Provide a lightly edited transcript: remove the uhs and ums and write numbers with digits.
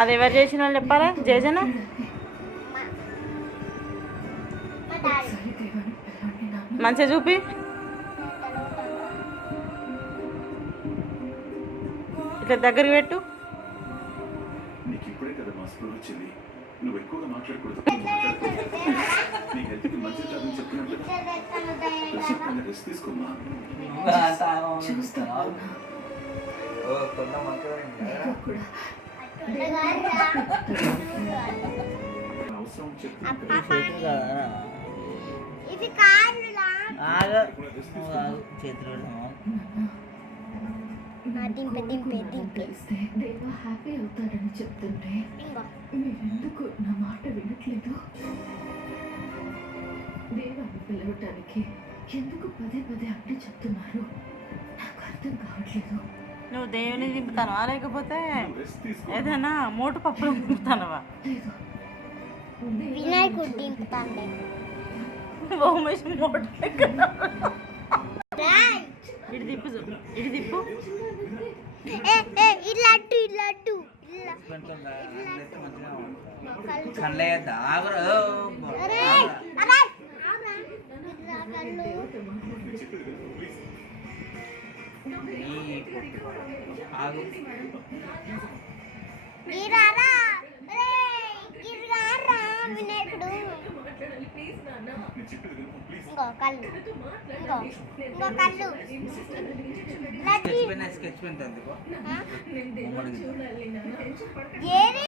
అది ఎవరు చేసిన వాళ్ళు చెప్పారా? జేజన మంచిగా చూపి. ఇట్లా దగ్గరికి పెట్టు. నీకు ఇప్పుడే కదా మా స్కూల్ వచ్చింది. నువ్వు ఎక్కువగా మాట్లాడకూడదు. నీ హెల్త్కి మంచిది కాదని చెప్తున్నాను కదా. రెస్ట్ తీసుకోమ్మా. అవసరం చేతులు దేవా హ్యాపీ అవుతాడని చెప్తుంటే మీరెందుకు నా మాట వినట్లేదు? దేవాన్ని పిలవటానికి ఎందుకు పదే పదే అడ్డు చెప్తున్నారు? నాకు అర్థం కావట్లేదు. నువ్వు దేవుని దింపుతానవా లేకపోతే ఏదైనా మూట పప్పులు దింపుతానవా? లేదు, వినాయకుడు దింపుతాను. ఓమేష్ మూట ఇటు తిప్పు, ఇటు తిప్పు. ఇల్లు కళ్ళేద్దా వినాయకుడు ఇంకో కళ్ళు, ఇంకో కళ్ళు. స్కెచ్ పెన్ అందుకో ఏది